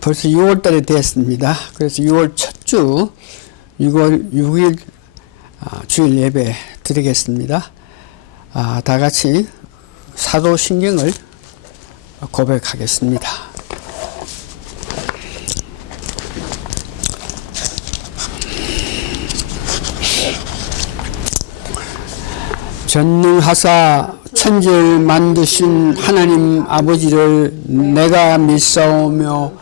벌써 6월 달이 됐습니다. 그래서 6월 첫 주, 6월 6일 주일 예배 드리겠습니다. 다 같이 사도신경을 고백하겠습니다. 전능하사 천지를 만드신 하나님 아버지를 내가 믿사오며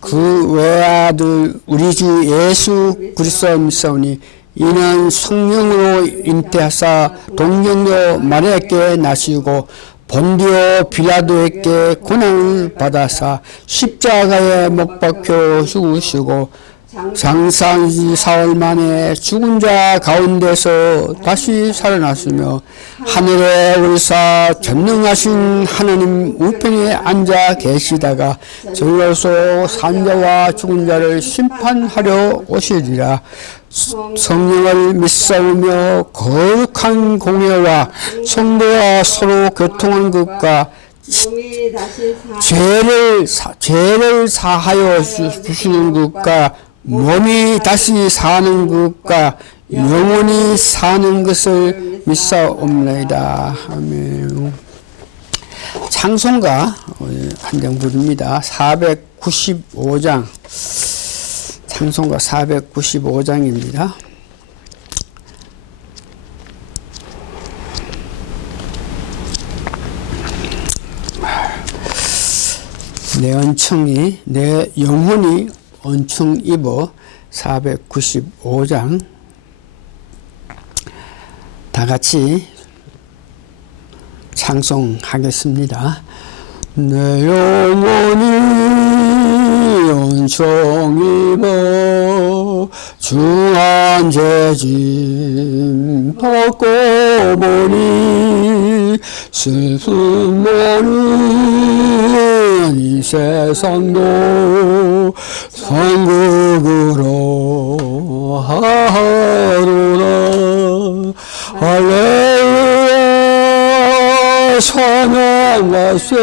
그 외아들 우리 주 예수 그리스도 믿사오니 이는 성령으로 잉태하사 동정녀 마리아께 나시고 본디오 빌라도에게 고난을 받아사 십자가에 못 박혀 죽으시고 장사한 사흘 만에 죽은 자 가운데서 다시 살아났으며 하늘에 올사 전능하신 하나님 우편에 앉아 계시다가 저희로서 산자와 죽은 자를 심판하려 오시리라. 성령을 믿사오며 거룩한 공예와 성도와 서로 교통한 것과 죄를 사하여 주시는 것과 몸이 다시 사는 것과 영원히 사는 것을 믿사옵나이다. 아멘. 찬송가 한 장 부릅니다. 495장. 찬송가 495장입니다. 내 은총이 내 영혼이 은총 입어 495장 다 같이 창송하겠습니다. 내 영혼이 은총 입어 중한 죄짐 벗고 보니 슬픔 모는 이 세상도 천국으로 하루나 할렐루야 찬양하세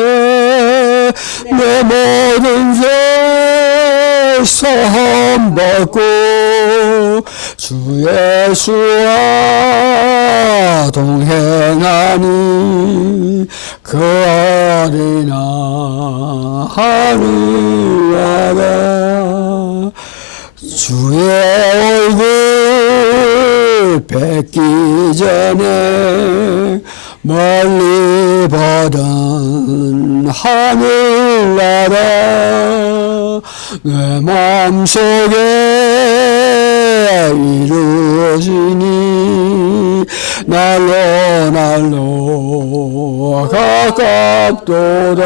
내 모든 죄 사함 받고 주 예수와 동행하니 그 어린아 하늘나라 주의 얼굴 뵙기 전에 멀리 보던 하늘나라 내 마음속에 이루어지니 날로 가깝도다.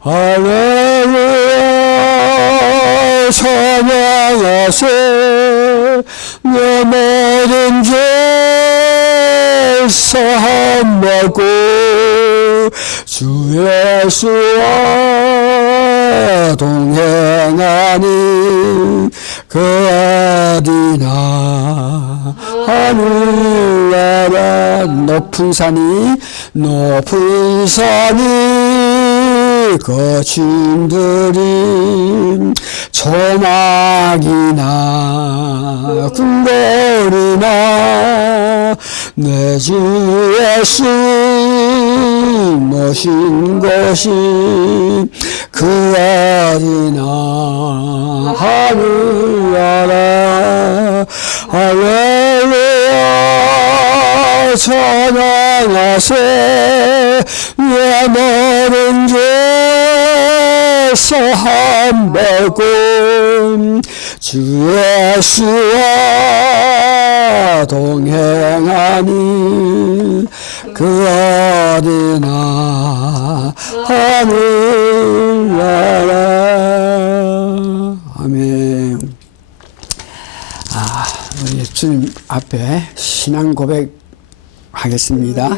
할렐루야 찬양하세 내 모든 죄 사함 받고 주 예수와 동행하니 그 어디나 하늘나라 높은 산이 거친 들이 초막이나 궁궐이나 내 주 예수 모신 곳이 그 어디나 하늘나라 할렐루야 찬양하세 내 모든 죄 사함 받고 주 예수와 동행하니 그 어디나 하늘나라. 아멘. 우리 주님 앞에 신앙 고백하겠습니다.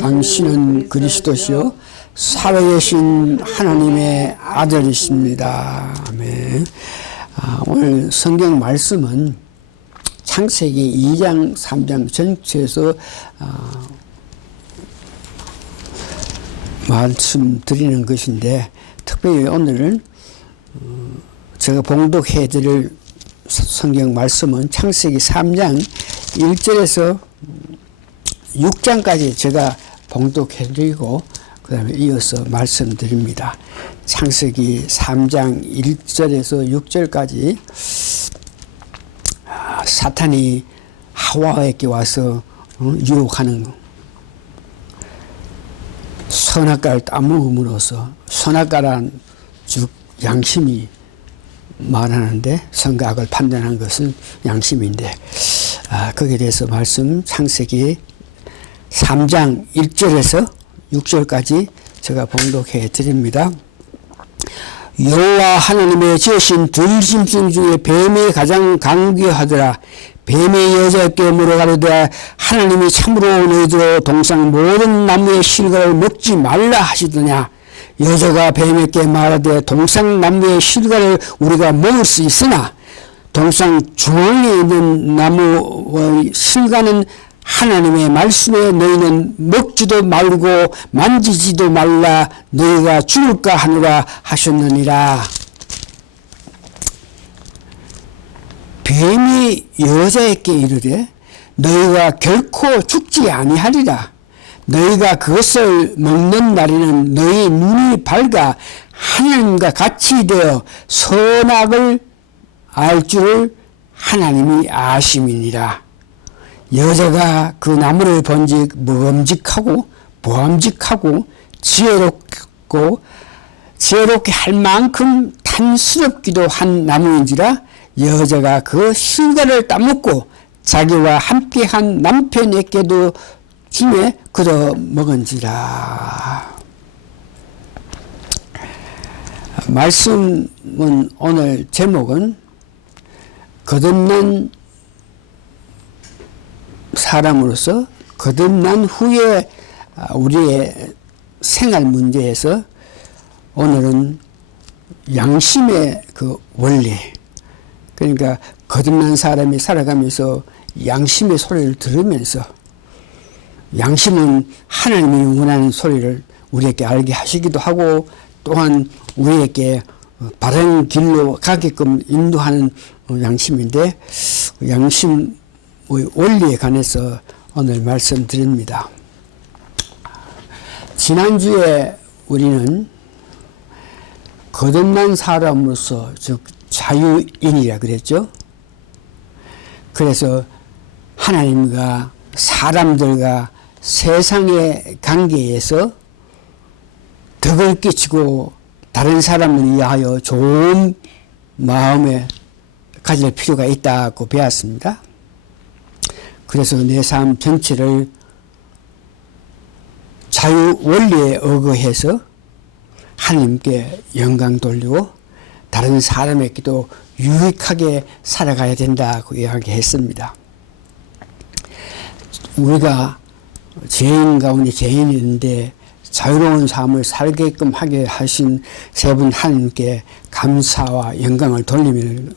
당신은 그리스도시요 살아계신 하나님의 아들이십니다. 아멘. 오늘 성경 말씀은 창세기 2장, 3장 전체에서 말씀드리는 것인데, 특별히 오늘은 제가 봉독해 드릴 성경 말씀은 창세기 3장 1절에서 6장까지 제가 봉독해 드리고 그 다음에 이어서 말씀드립니다. 창세기 3장 1절에서 6절까지 사탄이 하와에게 와서 유혹하는 선악과를 따먹음으로써, 선악과란 즉 양심이 말하는데 선악을 판단하는 것은 양심인데, 거기에 대해서 말씀 창세기 3장 1절에서 6절까지 제가 봉독해 드립니다. 여호와 하나님의 지으신 들짐승 중에 뱀이 가장 강귀하더라. 뱀이 여자에게 물어가로되 하나님이 참으로 너희들로 동상 모든 나무의 실과를 먹지 말라 하시더냐. 여자가 뱀에게 말하되 동상 나무의 실과를 우리가 먹을 수 있으나 동상 중앙에 있는 나무의 실과는 하나님의 말씀에 너희는 먹지도 말고 만지지도 말라 너희가 죽을까 하노라 하셨느니라. 뱀이 여자에게 이르되 너희가 결코 죽지 아니하리라. 너희가 그것을 먹는 날에는 너희 눈이 밝아 하나님과 같이 되어 선악을 알 줄을 하나님이 아심이니라. 여자가 그 나무를 본즉 먹음직하고 보암직하고 지혜롭게 할 만큼 탐스럽기도 한 나무인지라. 여자가 그 실과를 따먹고 자기와 함께한 남편에게도 주에 그도 먹은지라. 말씀은 오늘 제목은 거듭난 사람으로서 거듭난 후에 우리의 생활 문제에서 오늘은 양심의 그 원리, 그러니까 거듭난 사람이 살아가면서 양심의 소리를 들으면서, 양심은 하나님이 원하는 소리를 우리에게 알게 하시기도 하고 또한 우리에게 바른 길로 가게끔 인도하는 양심인데, 양심의 원리에 관해서 오늘 말씀드립니다. 지난주에 우리는 거듭난 사람으로서 즉 자유인이라 그랬죠. 그래서 하나님과 사람들과 세상의 관계에서 덕을 끼치고 다른 사람을 위하여 좋은 마음에 가질 필요가 있다고 배웠습니다. 그래서 내 삶 전체를 자유 원리에 의거해서 하나님께 영광 돌리고 다른 사람에게도 유익하게 살아가야 된다고 이야기했습니다. 우리가 죄인 가운데 죄인인데 자유로운 삶을 살게끔 하게 하신 세 분 하나님께 감사와 영광을 돌리는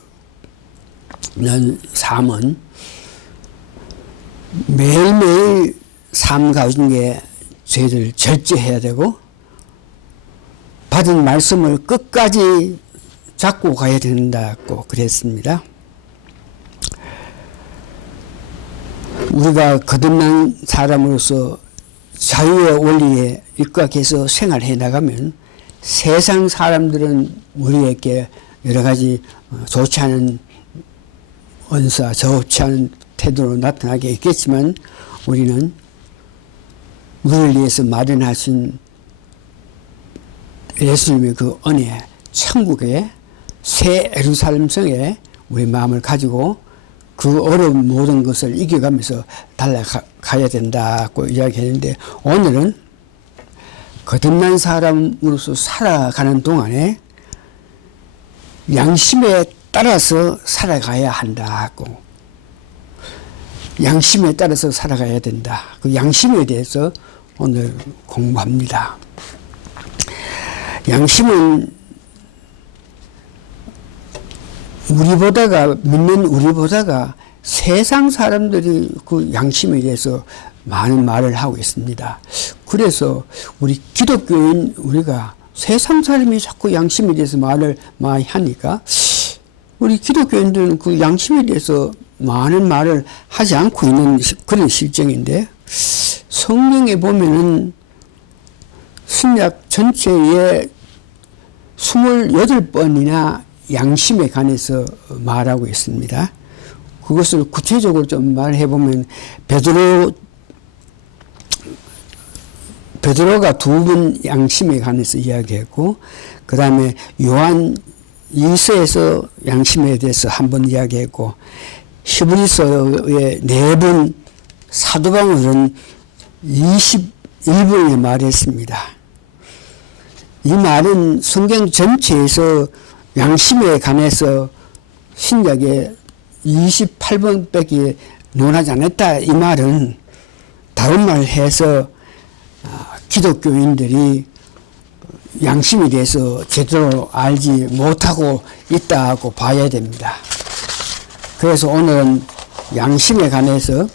삶은 매일매일 삶 가운데 죄를 절제해야 되고 받은 말씀을 끝까지 잡고 가야 된다고 그랬습니다. 우리가 거듭난 사람으로서 자유의 원리에 입각해서 생활해 나가면 세상 사람들은 우리에게 여러 가지 좋지 않은 언사, 좋지 않은 태도로 나타나게 있겠지만 우리는 우리를 위해서 마련하신 예수님의 그 은혜, 천국의 새 예루살렘 성에 우리 마음을 가지고 그 어려운 모든 것을 이겨가면서 달려가야 된다고 이야기했는데, 오늘은 거듭난 사람으로서 살아가는 동안에 양심에 따라서 살아가야 한다고, 양심에 따라서 살아가야 된다. 그 양심에 대해서 오늘 공부합니다. 양심은 믿는 우리보다가 세상 사람들이 그 양심에 대해서 많은 말을 하고 있습니다. 그래서 우리 기독교인 우리가 세상 사람이 자꾸 양심에 대해서 말을 많이 하니까 우리 기독교인들은 그 양심에 대해서 많은 말을 하지 않고 있는 그런 실정인데, 성경에 보면은 신약 전체에 28번이나 양심에 관해서 말하고 있습니다. 그것을 구체적으로 좀 말해 보면 베드로가 2번 양심에 관해서 이야기했고, 그 다음에 요한 2서에서 양심에 대해서 한 번 이야기했고, 히브리서의 4번, 사도 바울은 21번에 말했습니다. 이 말은 성경 전체에서 양심에 관해서 신약에 28번밖에 논하지 않았다. 이 말은 다른 말을 해서 기독교인들이 양심에 대해서 제대로 알지 못하고 있다고 봐야 됩니다. 그래서 오늘은 양심에 관해서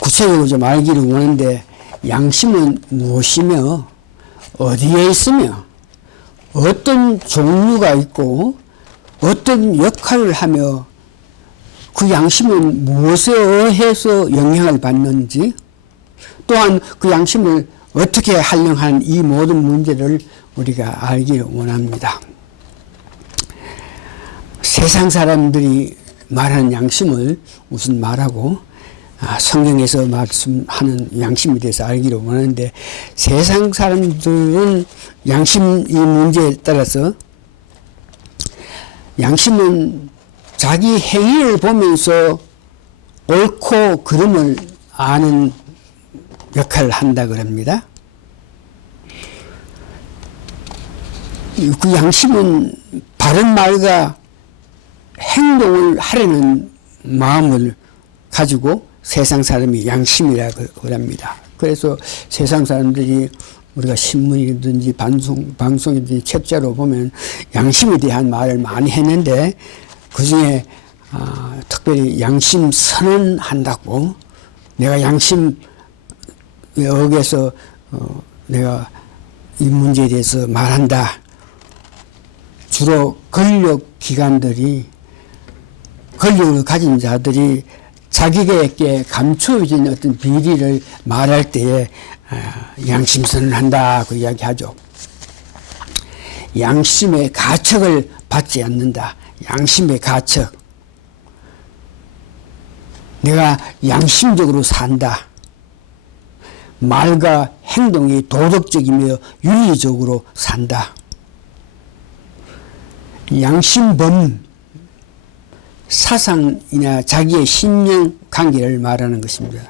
구체적으로 좀 알기를 원하는데, 양심은 무엇이며 어디에 있으며 어떤 종류가 있고 어떤 역할을 하며 그 양심은 무엇에 의해서 영향을 받는지, 또한 그 양심을 어떻게 활용하는 이 모든 문제를 우리가 알기를 원합니다. 세상 사람들이 말하는 양심을 우선 말하고 성경에서 말씀하는 양심에 대해서 알기를 원하는데, 세상 사람들은 양심 이 문제에 따라서 양심은 자기 행위를 보면서 옳고 그름을 아는 역할을 한다 그럽니다. 그 양심은 바른 말과 행동을 하려는 마음을 가지고 세상 사람이 양심이라고 그럽니다. 그래서 세상 사람들이 우리가 신문이든지 방송이든지 책자로 보면 양심에 대한 말을 많이 했는데, 그 중에 특별히 양심 선언한다고, 내가 양심에 어겨서 내가 이 문제에 대해서 말한다. 주로 권력기관들이, 권력을 가진 자들이 자기에게 감추어진 어떤 비리를 말할 때에 양심선언을 한다 그 이야기하죠. 양심의 가책을 받지 않는다. 양심의 가책. 내가 양심적으로 산다. 말과 행동이 도덕적이며 윤리적으로 산다. 양심범, 사상이나 자기의 신념 관계를 말하는 것입니다.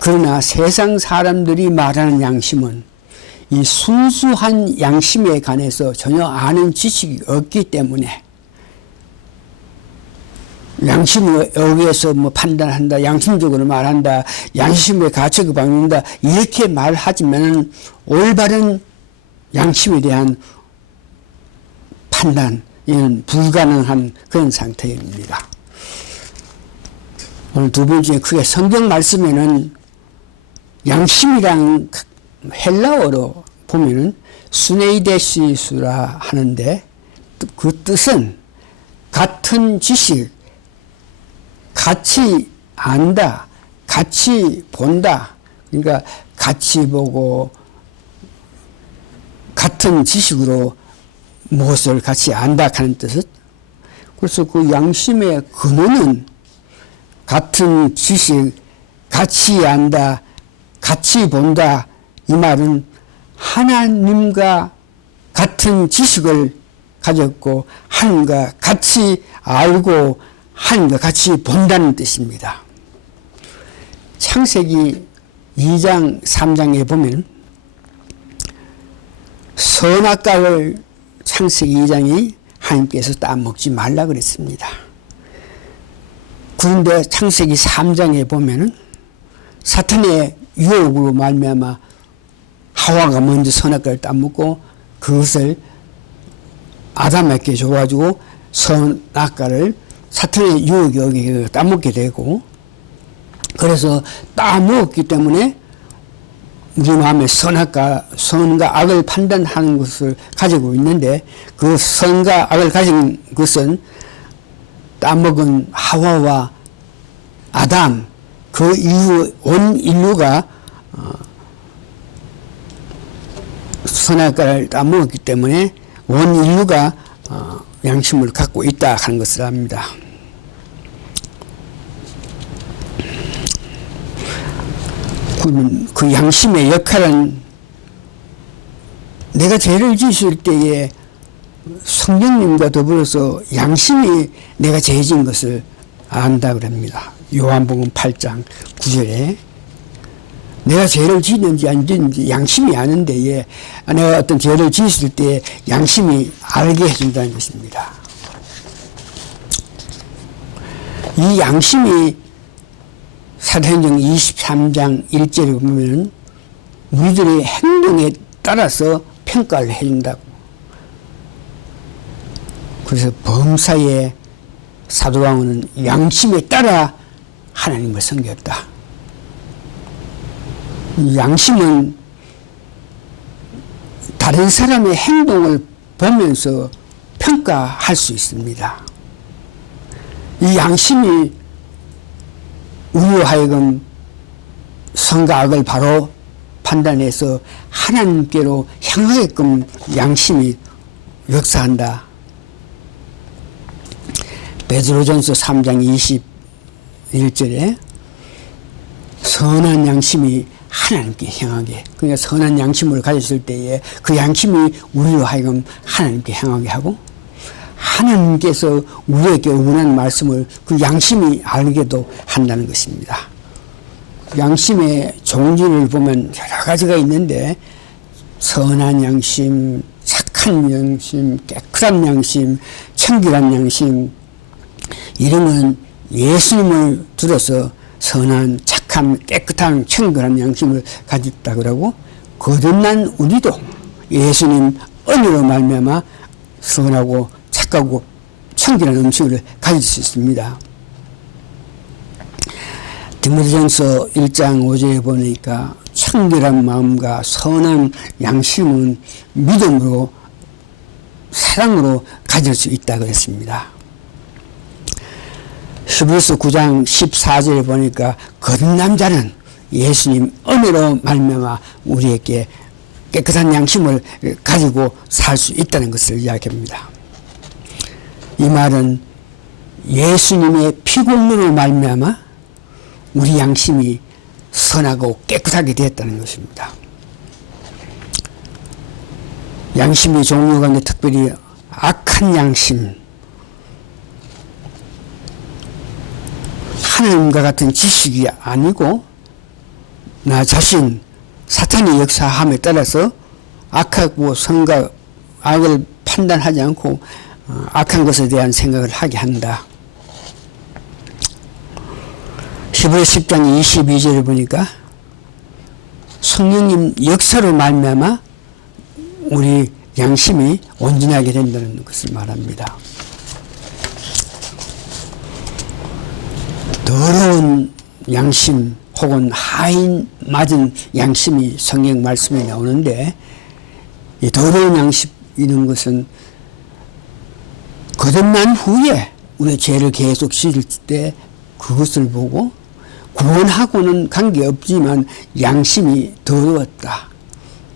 그러나 세상 사람들이 말하는 양심은 이 순수한 양심에 관해서 전혀 아는 지식이 없기 때문에 양심에 의해서 뭐 판단한다, 양심적으로 말한다, 양심의 가책을 받는다, 이렇게 말하지만 올바른 양심에 대한 판단, 이는 불가능한 그런 상태입니다. 오늘 두 번째 크게 성경 말씀에는 양심이란 헬라어로 보면은 수네이데시스라 하는데, 그 뜻은 같은 지식, 같이 안다, 같이 본다. 그러니까 같이 보고 같은 지식으로 무엇을 같이 안다 하는 뜻은, 그래서 그 양심의 근원은 같은 지식, 같이 안다, 같이 본다. 이 말은 하나님과 같은 지식을 가졌고 하나님과 같이 알고 하나님과 같이 본다는 뜻입니다. 창세기 2장 3장에 보면 선악과를 창세기 2장이 하나님께서 따먹지 말라 그랬습니다. 그런데 창세기 3장에 보면은 사탄의 유혹으로 말미암아 하와가 먼저 선악과를 따먹고 그것을 아담에게 줘가지고 선악과를 사탄의 유혹에 따먹게 되고, 그래서 따먹었기 때문에 우리 마음에 선과 악을 판단하는 것을 가지고 있는데, 그 선과 악을 가진 것은 따먹은 하와와 아담, 그 이후 온 인류가 선악과를 따먹었기 때문에 온 인류가 양심을 갖고 있다 하는 것을 압니다. 그 양심의 역할은 내가 죄를 지을 때에 성령님과 더불어서 양심이 내가 죄 지은 것을 안다 그럽니다. 요한복음 8장 9절에 내가 죄를 지었는지 안 지었는지 양심이 아는데 내가 어떤 죄를 지었을 때 양심이 알게 해준다는 것입니다. 이 양심이 사도행전 23장 1절에 보면 우리들의 행동에 따라서 평가를 해준다고. 그래서 범사에 사도 바울은 양심에 따라 하나님을 섬겼다. 이 양심은 다른 사람의 행동을 보면서 평가할 수 있습니다. 이 양심이 우리로 하여금 선과 악을 바로 판단해서 하나님께로 향하게끔 양심이 역사한다. 베드로전서 3장 21절에 선한 양심이 하나님께 향하게, 그러니까 선한 양심을 가졌을 때에 그 양심이 우리로 하여금 하나님께 향하게 하고, 하나님께서 우리에게 원하는 말씀을 그 양심이 알게도 한다는 것입니다. 양심의 종류를 보면 여러 가지가 있는데, 선한 양심, 착한 양심, 깨끗한 양심, 청결한 양심, 이런 건 예수님을 들어서 선한, 착한, 깨끗한, 청결한 양심을 가졌다 그러고, 거듭난 우리도 예수님 은혜로 말미암아 선하고 착하고 청결한 음식을 가질 수 있습니다. 디모데전서 1장 5절에 보니까 청결한 마음과 선한 양심은 믿음으로 사랑으로 가질 수 있다고 했습니다. 히브리서 9장 14절에 보니까 거듭난 자는 예수님 은혜로 말미암아 우리에게 깨끗한 양심을 가지고 살 수 있다는 것을 이야기합니다. 이 말은 예수님의 피공로로 말미암아 우리 양심이 선하고 깨끗하게 되었다는 것입니다. 양심의 종류 가운데 특별히 악한 양심, 하나님과 같은 지식이 아니고 나 자신 사탄의 역사함에 따라서 악하고 선과 악을 판단하지 않고 악한 것에 대한 생각을 하게 한다. 히브리서 10장 22절을 보니까 성령님 역사로 말미암아 우리 양심이 온전하게 된다는 것을 말합니다. 더러운 양심 혹은 하인 맞은 양심이 성경 말씀에 나오는데, 이 더러운 양심 이런 것은 거듭난 후에 우리 죄를 계속 지을 때 그것을 보고 구원하고는 관계없지만 양심이 더러웠다.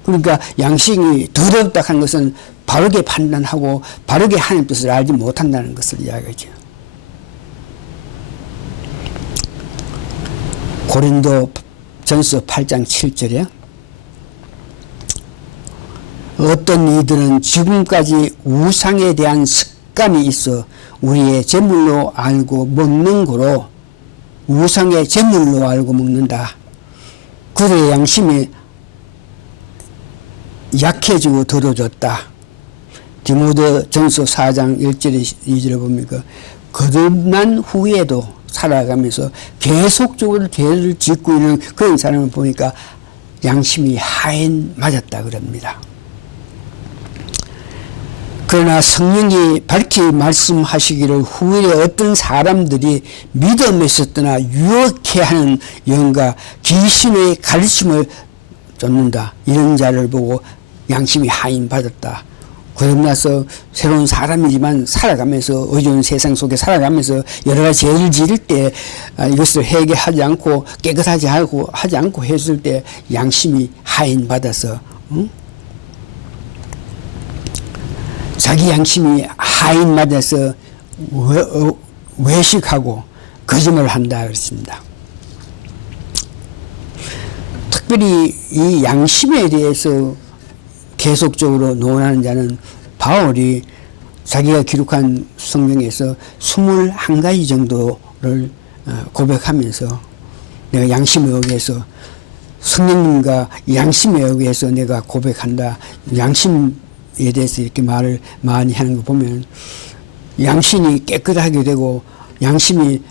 그러니까 양심이 더럽다 하는 것은 바르게 판단하고 바르게 하나님 뜻을 알지 못한다는 것을 이야기하죠. 고린도 전서 8장 7절에 어떤 이들은 지금까지 우상에 대한 습관이 있어 우리의 제물로 알고 먹는 거로 우상의 제물로 알고 먹는다. 그들의 양심이 약해지고 더러워졌다. 디모데 전서 4장 1절에 2절에 보니까 거듭난 후에도 살아가면서 계속적으로 죄를 짓고 있는 그런 사람을 보니까 양심이 하인 맞았다 그럽니다. 그러나 성령이 밝히 말씀하시기를 후에 어떤 사람들이 믿음에 있었거나 유혹해 하는 영과 귀신의 가르침을 쫓는다. 이런 자를 보고 양심이 하인받았다. 그러고 나서 새로운 사람이지만 살아가면서 어두운 세상 속에 살아가면서 여러 가지 죄를 지을 때 이것을 회개하지 않고 깨끗하지 하지 않고 했을 때 양심이 하인받아서 자기 양심이 하인받아서 외식하고 거짓말을 한다 그랬습니다. 특별히 이 양심에 대해서 계속적으로 논하는 자는 바울이 자기가 기록한 성경에서 21가지 정도를 고백하면서 내가 양심에 의해서 성령님과 양심에 의해서 내가 고백한다. 양심에 대해서 이렇게 말을 많이 하는 거 보면 양심이 깨끗하게 되고 양심이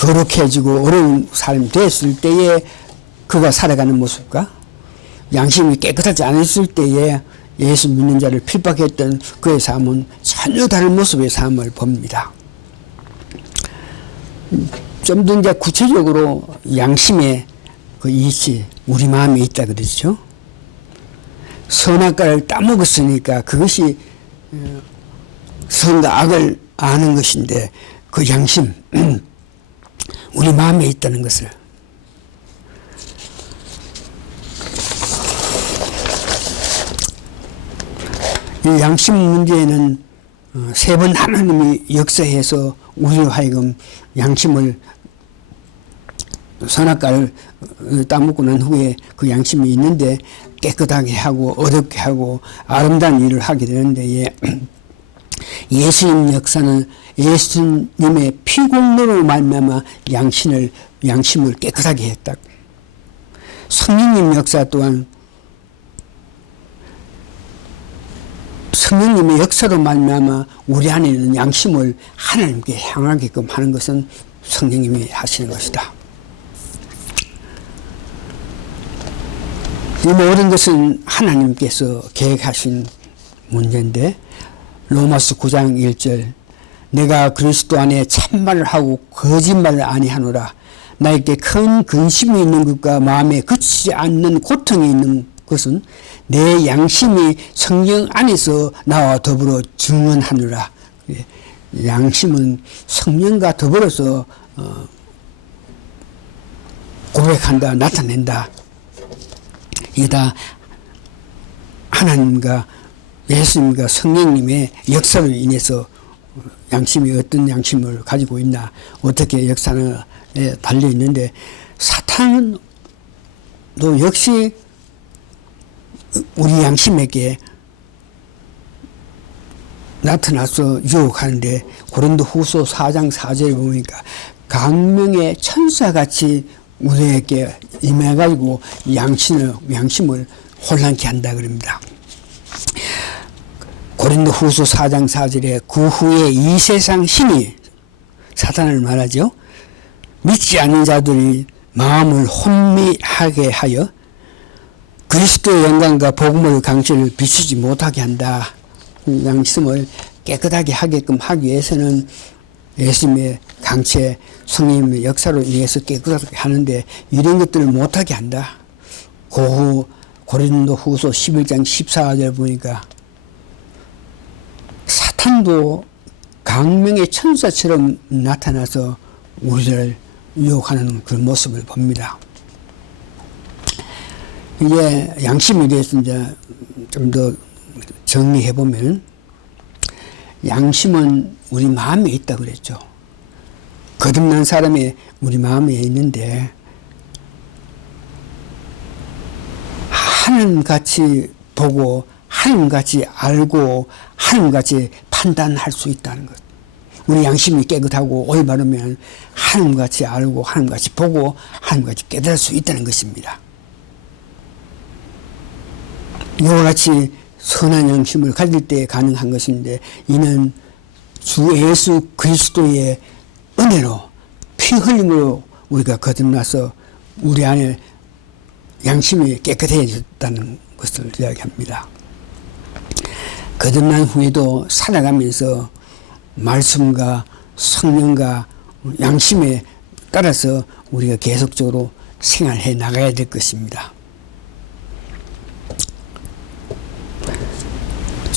거룩해지고 어려운 사람이 됐을 때에 그가 살아가는 모습과 양심이 깨끗하지 않았을 때에 예수 믿는 자를 핍박했던 그의 삶은 전혀 다른 모습의 삶을 봅니다. 좀 더 이제 구체적으로 양심의 그 이치, 우리 마음에 있다 그러죠. 선악과를 따먹었으니까 그것이 선과 악을 아는 것인데 그 양심, 우리 마음에 있다는 것을 이 양심 문제에는 세 번 하나님이 역사해서 우리로 하여금 양심을 선악과를 따먹고 난 후에 그 양심이 있는데 깨끗하게 하고 어렵게 하고 아름다운 일을 하게 되는데 예수님 역사는 예수님의 피공로로 말미암아 양심을 깨끗하게 했다. 성령님 역사 또한 성령님의 역사로 말미암아 우리 안에 있는 양심을 하나님께 향하게끔 하는 것은 성령님이 하시는 것이다. 이 모든 것은 하나님께서 계획하신 문제인데 로마서 9장 1절 내가 그리스도 안에 참말을 하고 거짓말을 아니하노라. 나에게 큰 근심이 있는 것과 마음에 그치지 않는 고통이 있는 것은 내 양심이 성령 안에서 나와 더불어 증언하느라. 양심은 성령과 더불어서 고백한다, 나타낸다. 이게 다 하나님과 예수님과 성령님의 역사로 인해서 양심이 어떤 양심을 가지고 있나, 어떻게 역사에 달려 있는데, 사탄도 역시 우리 양심에게 나타나서 유혹하는데, 고린도후서 4장 4절에 보니까 강명의 천사같이 우리에게 임해가지고 양심을 혼란케 한다 그럽니다. 고린도후서 4장 4절에 그 후에 이 세상 신이, 사탄을 말하죠, 믿지 않는 자들이 마음을 혼미하게 하여 그리스도의 영광과 복음의 강체를 비추지 못하게 한다. 양심을 깨끗하게 하게끔 하기 위해서는 예수님의 강체, 성령님의 역사로 인해서 깨끗하게 하는데 이런 것들을 못하게 한다. 그 후 고린도후서 11장 14절 보니까 사탄도 강명의 천사처럼 나타나서 우리를 유혹하는 그런 모습을 봅니다. 이제 양심에 대해서 이제 좀 더 정리해 보면, 양심은 우리 마음에 있다 그랬죠. 거듭난 사람이 우리 마음에 있는데 하나님같이 보고 하나님같이 알고 하나님같이 판단할 수 있다는 것. 우리 양심이 깨끗하고 올바르면 하나님같이 알고 하나님같이 보고 하나님같이 깨달을 수 있다는 것입니다. 이와 같이 선한 양심을 가질 때 가능한 것인데, 이는 주 예수 그리스도의 은혜로, 피 흘림으로 우리가 거듭나서 우리 안에 양심이 깨끗해졌다는 것을 이야기합니다. 거듭난 후에도 살아가면서 말씀과 성령과 양심에 따라서 우리가 계속적으로 생활해 나가야 될 것입니다.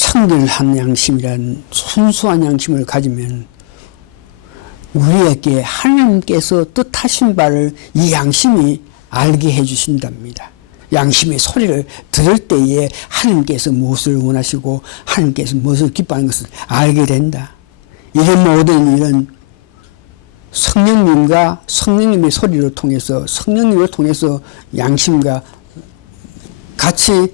성결한 양심이란 순수한 양심을 가지면 우리에게 하나님께서 뜻하신 바를 이 양심이 알게 해주신답니다. 양심의 소리를 들을 때에 하나님께서 무엇을 원하시고 하나님께서 무엇을 기뻐하는 것을 알게 된다. 이런 모든 일은 성령님과 성령님의 소리를 통해서 성령님을 통해서 양심과 같이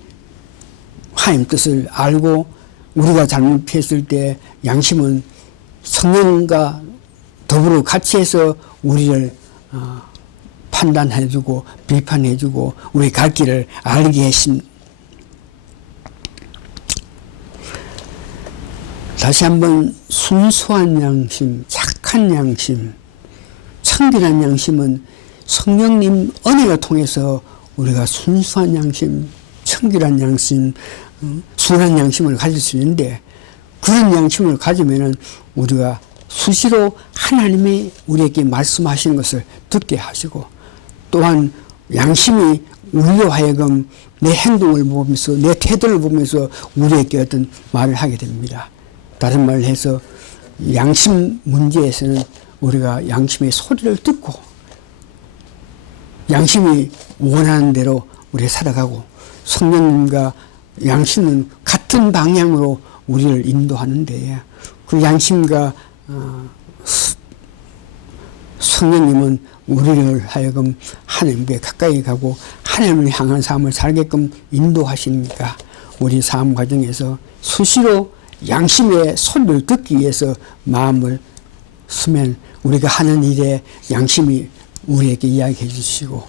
하나님 뜻을 알고 우리가 잘못했을 때 양심은 성령과 더불어 같이 해서 우리를 판단해주고 비판해주고 우리 갈 길을 알게 하신. 다시 한번 순수한 양심, 착한 양심, 청결한 양심은 성령님 은혜를 통해서 우리가 순수한 양심, 청결한 양심, 순한 양심을 가질 수 있는데 그런 양심을 가지면은 우리가 수시로 하나님이 우리에게 말씀하시는 것을 듣게 하시고 또한 양심이 우리로 하여금 내 행동을 보면서 내 태도를 보면서 우리에게 어떤 말을 하게 됩니다. 다른 말을 해서 양심 문제에서는 우리가 양심의 소리를 듣고 양심이 원하는 대로 우리가 살아가고 성령님과 양심은 같은 방향으로 우리를 인도하는데 그 양심과 성령님은 우리를 하여금 하나님께 가까이 가고 하나님을 향한 삶을 살게끔 인도하시니까 우리 삶 과정에서 수시로 양심의 소리를 듣기 위해서 마음을 쓰면 우리가 하는 일에 양심이 우리에게 이야기해 주시고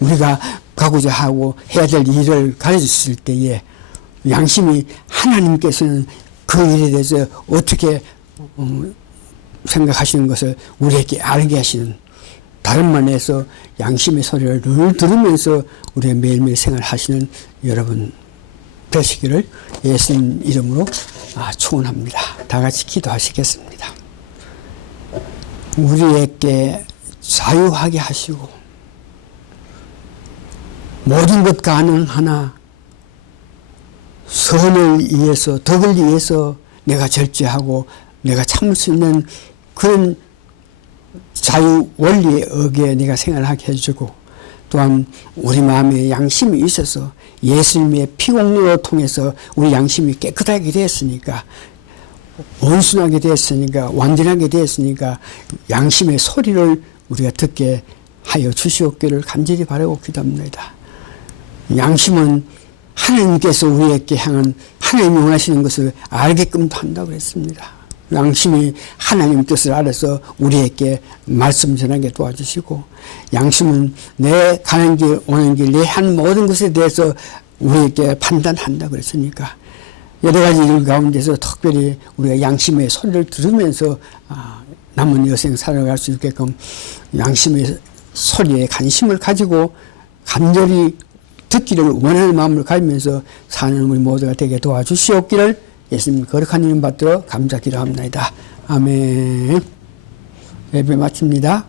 우리가 가고자 하고 해야 될 일을 가르쳤을 때에 양심이 하나님께서는 그 일에 대해서 어떻게 생각하시는 것을 우리에게 알게 하시는, 다른 말에서 양심의 소리를 늘 들으면서 우리의 매일매일 생활하시는 여러분 되시기를 예수님 이름으로 축원합니다. 다 같이 기도하시겠습니다. 우리에게 자유하게 하시고 모든 것 가능하나 선을 위해서 덕을 위해서 내가 절제하고 내가 참을 수 있는 그런 자유 원리에 의해 내가 생활하게 해주고 또한 우리 마음에 양심이 있어서 예수님의 피공로를 통해서 우리 양심이 깨끗하게 되었으니까 온순하게 되었으니까 완전하게 되었으니까 양심의 소리를 우리가 듣게 하여 주시옵기를 간절히 바라고 기도합니다. 양심은 하나님께서 우리에게 향한 하나님이 원하시는 것을 알게끔도 한다고 했습니다. 양심이 하나님 뜻을 알아서 우리에게 말씀 전하게 도와주시고 양심은 내 가는 길 오는 길 내 한 모든 것에 대해서 우리에게 판단한다고 그랬으니까 여러 가지 일 가운데서 특별히 우리가 양심의 소리를 들으면서 남은 여생 살아갈 수 있게끔 양심의 소리에 관심을 가지고 간절히 듣기를 원하는 마음을 가지면서 사는 우리 모두가 되게 도와주시옵기를 예수님 거룩한 이름 받들어 감사 기도합니다. 아멘. 예배 마칩니다.